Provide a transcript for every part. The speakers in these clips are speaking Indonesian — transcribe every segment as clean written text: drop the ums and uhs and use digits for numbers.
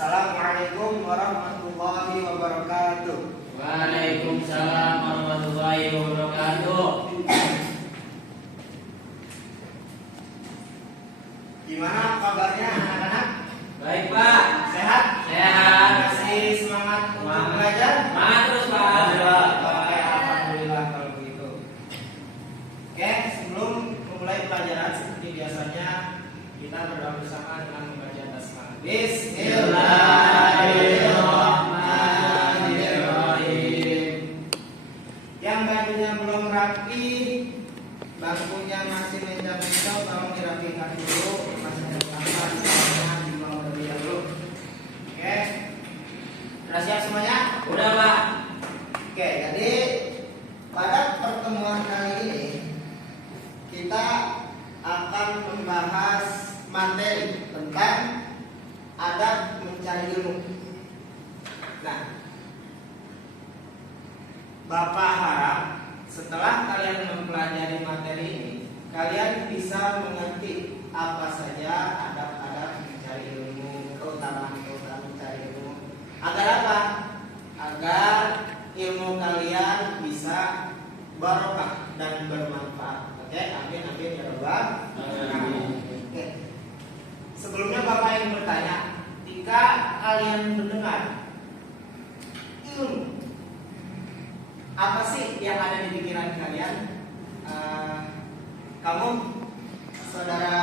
Assalamualaikum warahmatullahi wabarakatuh. Waalaikumsalam warahmatullahi wabarakatuh. Gimana kabarnya anak-anak? Baik Pak. Sehat? Sehat. Masih semangat untuk belajar? Semangat terus Pak. Oke, alhamdulillah kalau begitu. Oke, sebelum memulai pelajaran seperti biasanya kita berdoa bersama dengan membaca basmalah. Bismillahirrahmanirrahim. Yang bajunya belum rapi, bangkunya masih mencap-mencap, tolong dirapikan dulu. Masih ada sampah di sana, dibuang terlebih dahulu. Oke, sudah siap semuanya? Udah Pak. Oke, jadi pada pertemuan kali ini kita akan membahas materi tentang adab mencari ilmu. Nah, Bapak harap setelah kalian mempelajari materi ini, kalian bisa mengerti apa saja adab-adab mencari ilmu, keutamaan-keutamaan mencari ilmu. Agar apa? Agar ilmu kalian bisa barokah dan bermanfaat. Oke, amin amin ya rabbal alamin. Oke. Sebelumnya Bapak ingin bertanya, jika kalian mendengar ilmu, apa sih yang ada di pikiran kalian? Kamu, saudara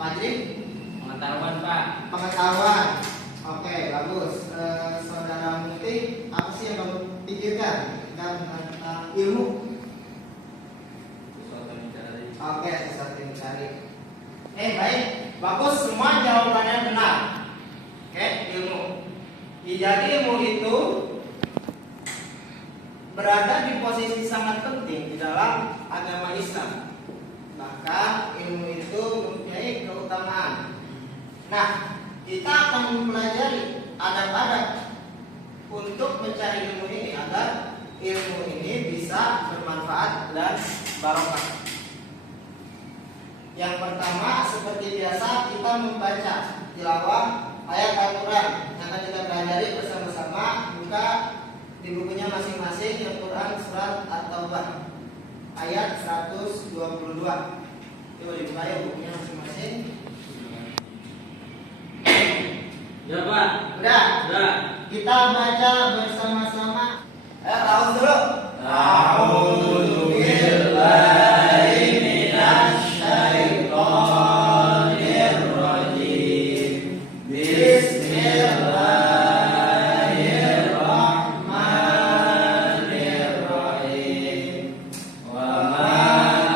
Fajri? Pengetahuan Pak. Pengetahuan. Oke, bagus. Saudara Muti, apa sih yang kamu pikirkan tentang ilmu? Sesuatu yang dicari. Oke, sesuatu yang dicari. Baik, bagus, semua jawabannya benar. Oke, ilmu. Jadi ilmu itu berada di posisi sangat penting di dalam agama Islam. Bahkan ilmu itu mempunyai keutamaan. Nah, kita akan mempelajari adab-adab untuk mencari ilmu ini agar ilmu ini bisa bermanfaat dan barokah. Yang pertama, seperti biasa kita membaca tilawah ayat Al-Quran yang akan kita pelajari bersama-sama. Buka di bukunya masing-masing Al-Quran surat At-Taubah ayat 122. Coba dibuka ya bukunya masing-masing. Ya Pak. Udah? Udah. Kita baca bersama-sama. Tahun dulu. A'udzu billahi minasy syaithanir rajim. Bismillahirrahmanirrahim. Wa ma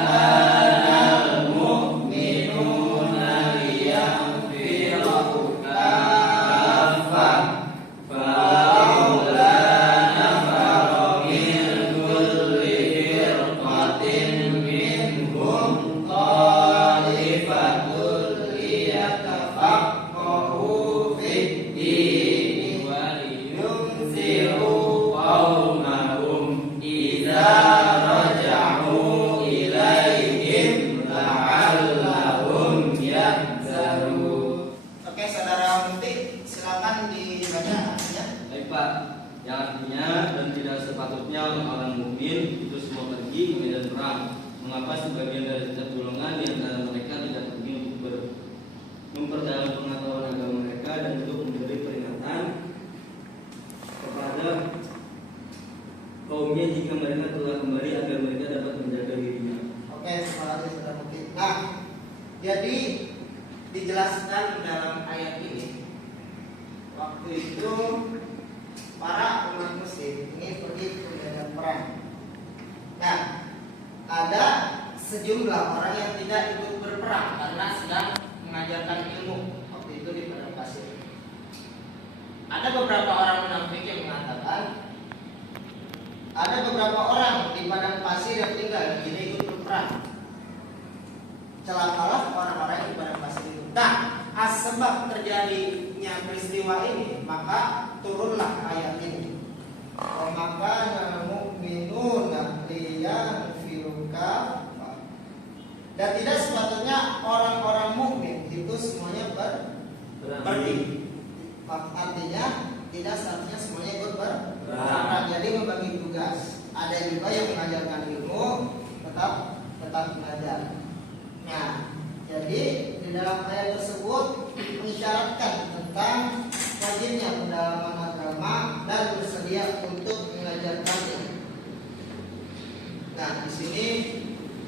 kanal mu'minuna liyanfiru kaffah. Falaula nafara min kulli firqatin minhum ta'ifatul liyatafaqahu fid din wa liyunziru qaumahum idza raja'u ilaihim la'allahum yahzarun. Oke, saudara Muti, silakan dibaca ya. Baik Pak, yang artinya dan tidak sepatutnya orang mukmin itu semua pergi ke medan perang. Mengapa sebagian dari setiap golongan di antara mereka tidak pergi untuk memperdalam pengetahuan agama mereka dan untuk memberi peringatan kepada kaumnya jika mereka telah kembali agar mereka dapat menjaga dirinya. Oke, terima kasih saudara Muti. Nah, jadi dijelaskan dalam ayat ini, waktu itu para umat muslim ini pergi ke medan perang. Nah, ada sejumlah orang yang tidak ikut berperang karena sedang mengajarkan ilmu waktu itu di padang pasir. Ada beberapa orang munafik yang mengatakan ada beberapa orang di padang pasir yang tinggal tidak ikut berperang. Celakalah orang-orang yang di padang pasir itu. Nah, sebab terjadinya peristiwa ini, maka turunlah ayat ini. Maka mu'minuna liyanfiru kaffah. Dan tidak sepatutnya orang-orang mukmin itu semuanya pergi. artinya tidak seharusnya semuanya ikut berperan. Jadi membagi tugas. Ada juga yang mengajarkan ilmu tetap belajar. Nah, jadi di dalam ayat tersebut mengisyaratkan tentang wajibnya pendalaman agama dan bersedia untuk mengajarkannya. Nah, di sini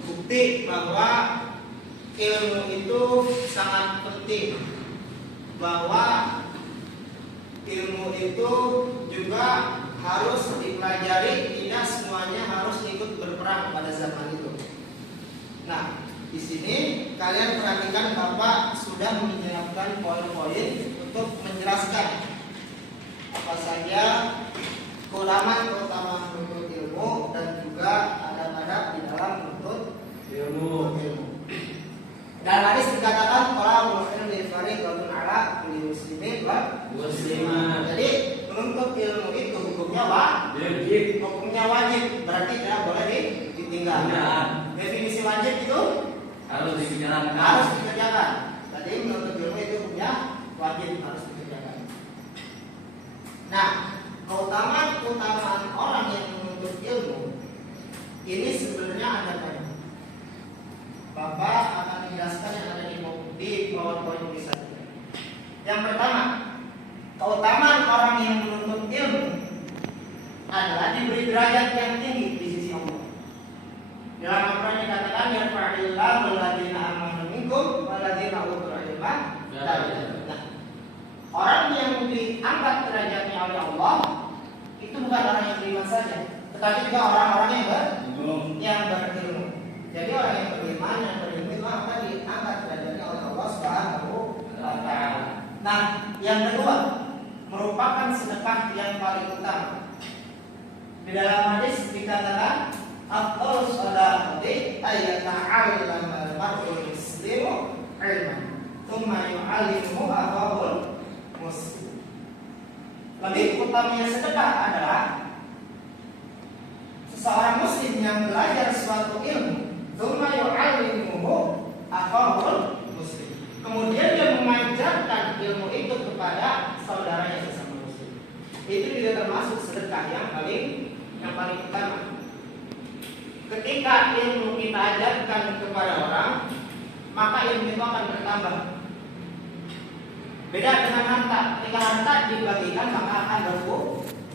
bukti bahwa ilmu itu sangat penting, bahwa ilmu itu juga harus dipelajari, tidak semuanya harus ikut berperang pada zaman itu. Nah, di sini kalian perhatikan Bapak sudah menyiapkan poin-poin untuk menjelaskan apa saja keutamaan menuntut ilmu dan juga adab-adab di dalam menuntut ilmu. Dan hadis dikatakan kalau ilmu fariidatun ala kulli muslimin wa muslimah. Jadi menuntut ilmu itu hukumnya wajib. Hukumnya wajib, berarti tidak boleh ditinggal. Definisi wajib itu harus dikerjakan. Jadi menuntut ilmu itu hukumnya wajib, harus dikerjakan. Nah, keutamaan orang yang menuntut ilmu ini sebenarnya ada banyak. Bapak akan menjelaskan yang ada di PowerPoint bisa. Yang pertama, keutamaan orang yang menuntut ilmu adalah diberi derajat yang tinggi di sisi Allah. Dalam Al-Quran dikatakan yarfa'illahu alladziina aamanu minkum walladziina utul ilma darajat. Nah, orang yang diangkat derajatnya oleh Allah itu bukan orang yang beriman saja, tetapi juga orang-orang yang berilmu. Jadi orang yang beriman yang berilmu itu akan diangkat derajatnya oleh Allah Subhanahu wa Ta'ala. Nah, yang kedua merupakan sedekah yang paling utama. Di dalam hadis dikatakan afdhalus shadaqati ayyata'allama al-mar'ul muslimu ilman tsumma yu'allimuhu akhahul muslim. Lebih utamanya sedekah adalah seseorang muslim yang belajar suatu ilmu tsumma yu'allimuhu akhahul muslim. Kemudian dia mengajarkan ilmu itu kepada saudaranya sesama muslim. Itu juga termasuk sedekah yang paling utama. Ketika ilmu kita ajarkan kepada orang, maka ilmu itu akan bertambah. Beda dengan harta. Ketika harta dibagikan maka akan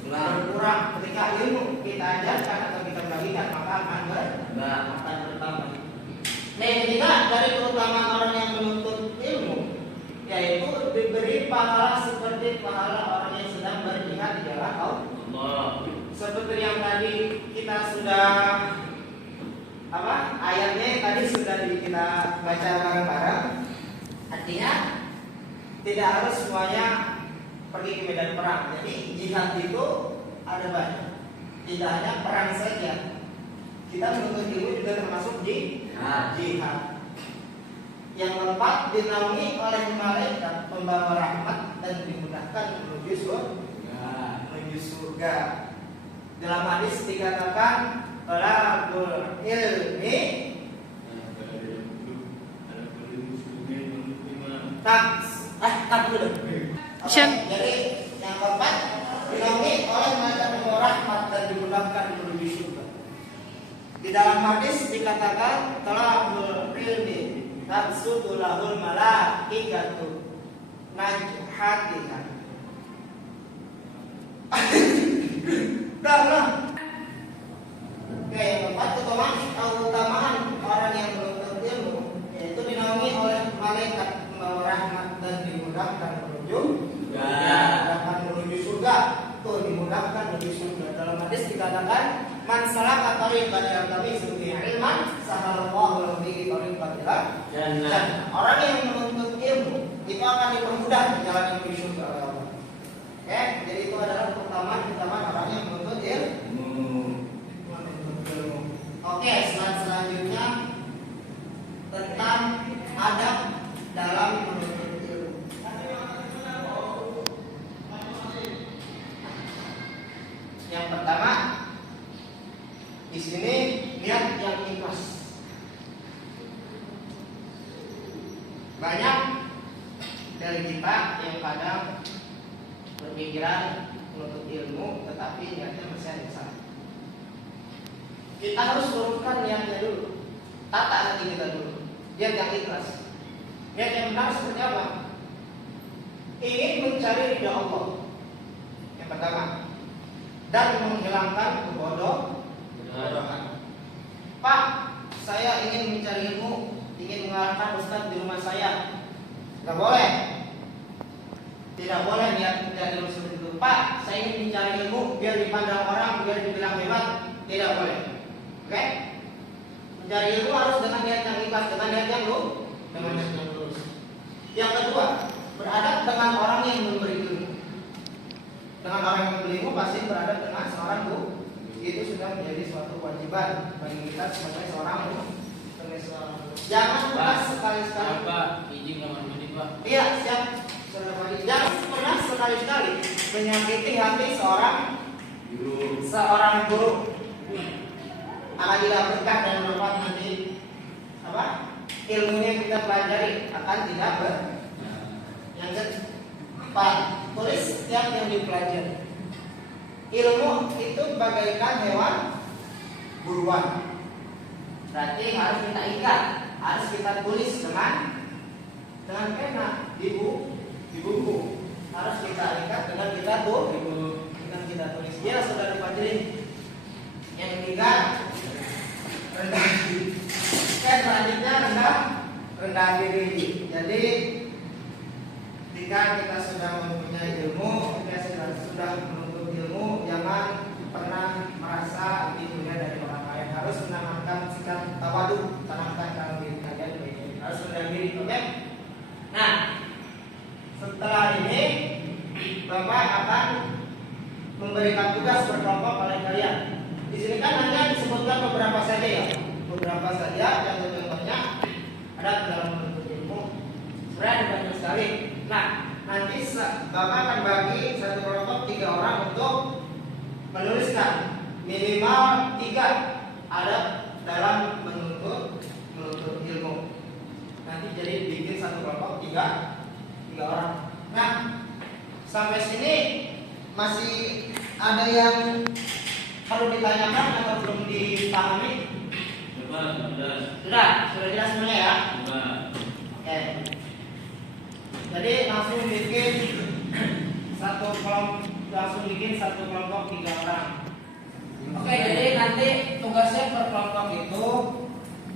berkurang. Ketika ilmu kita ajarkan atau kita bagikan maka akan bertambah. Nah, yang ketiga dari keutamaan orang yang menuntut ilmu, yaitu diberi pahala seperti pahala orang yang sedang berjihad di jalan Allah. Seperti yang tadi kita sudah ayatnya tadi sudah kita baca bareng-bareng. Artinya tidak harus semuanya pergi ke medan perang. Jadi jihad itu ada banyak. Tidak hanya perang saja. Kita menuntut ilmu juga termasuk jihad. Yang keempat dinaungi oleh malaikat pembawa rahmat dan dimudahkan menuju surga. Dalam hadis dikatakan talabul ilmi Jadi yang keempat dinaungi oleh malaikat pembawa rahmat dan dimudahkan menuju surga. Di dalam hadis dikatakan talabul ilmi tabsutu lahul malaikatu najhatiha. Oke, yang keempat keutamaan orang yang menuntut ilmu yaitu dinaungi oleh malaikat membawa rahmat dan dimudahkan menuju surga. Tuh dimudahkan menuju surga. Dalam hadis dikatakan man salaka tariqan yaltamisu fihi ilman sahalallahu lahu bihi tariqan ila jannah. Orang yang menuntut ilmu itu akan dipermudah jalan menuju surga oleh Allah. Oke, jadi itu adalah keutamaan orang yang menuntut ilmu. Oke, selanjutnya tentang adab dalam menuntut ilmu. Yang pertama, di sini niat yang ikhlas. Banyak dari kita yang kadang berpikiran menuntut ilmu, tetapi niatnya masih ada salah. Kita harus urutkan niatnya dulu, tata hati kita dulu, biar yang ikhlas. Niat yang benar seperti apa? Ingin mencari ridha Allah yang pertama, dan menghilangkan kebodohan. Pak, saya ingin mencari ilmu, ingin mengalahkan ustadz di rumah saya. Tidak boleh. Tidak boleh niat mencari ilmu seperti itu. Pak, saya ingin mencari ilmu biar dipandang orang, biar dibilang hebat. Tidak boleh. Oke? Mencari ilmu harus dengan niat yang ikhlas, dengan niat yang lurus. Yang kedua, beradab dengan orang yang memberi ilmu. Dengan orang yang memberi ilmu pasti beradab dengan seorang guru. Itu sudah menjadi suatu kewajiban bagi kita sebagai seorang guru. Jangan pernah sekali-sekali. Pak, izin kamar mandi Pak. Iya, siap. Jangan pernah sekali-sekali menyakiti hati seorang guru. Akan tidak berkah dan bermanfaat nanti. Apa? Ilmunya yang kita pelajari akan tidak Yang keempat, tulis setiap yang dipelajari. Ilmu itu bagaikan hewan buruan. Berarti harus kita ikat, harus kita tulis dengan pena di buku. Harus kita ikat dengan kita tulis. Ya saudara hadirin. Yang ketiga, rendah diri. Selanjutnya rendah diri. Jadi jika kita sudah mempunyai ilmu, kita sudah menuntut ilmu, jangan pernah merasa lebih mulia dari orang lain. Harus menanamkan sikap tawadu, tanamkan dalam diri kalian. Harus rendah diri, oke? Nah, setelah ini Bapak akan memberikan tugas berkelompok oleh kalian. Di sini kan hanya disebutkan beberapa saja ya, yang lebih banyak ada dalam menuntut ilmu. Sebenarnya ada banyak sekali. Nah, nanti Bapak akan bagi satu kelompok 3 orang untuk menuliskan minimal 3 adab dalam menuntut ilmu. Nanti jadi bikin satu kelompok 3 orang. Nah, sampai sini masih ada yang perlu ditanyakan atau belum dipahami? Sudah jelas semuanya ya? Oke. Jadi langsung bikin satu kelompok 3 orang. Oke, jadi nanti tugasnya per kelompok itu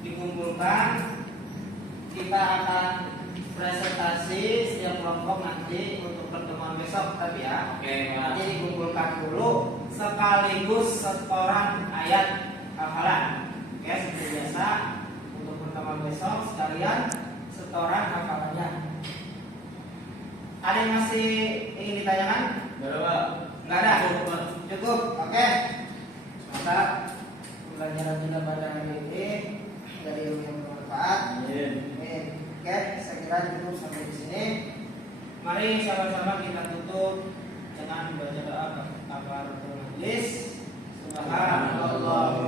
dikumpulkan. Kita akan presentasi setiap kelompok nanti untuk pertemuan besok tadi ya. Oke, nanti dikumpulkan dulu sekaligus setoran ayat hafalan. Oke, seperti biasa untuk pertemuan besok sekalian setoran hafalannya. Ada yang masih ingin ditanyakan? Enggak ada. Cukup. Oke. Mantap. Pembelajaran kita pada hari ini dari ilmu yang bermanfaat. Oke, saya kira cukup sampai di sini. Mari sama-sama kita tutup dengan membaca doa kafaratul majlis. Subhanallah.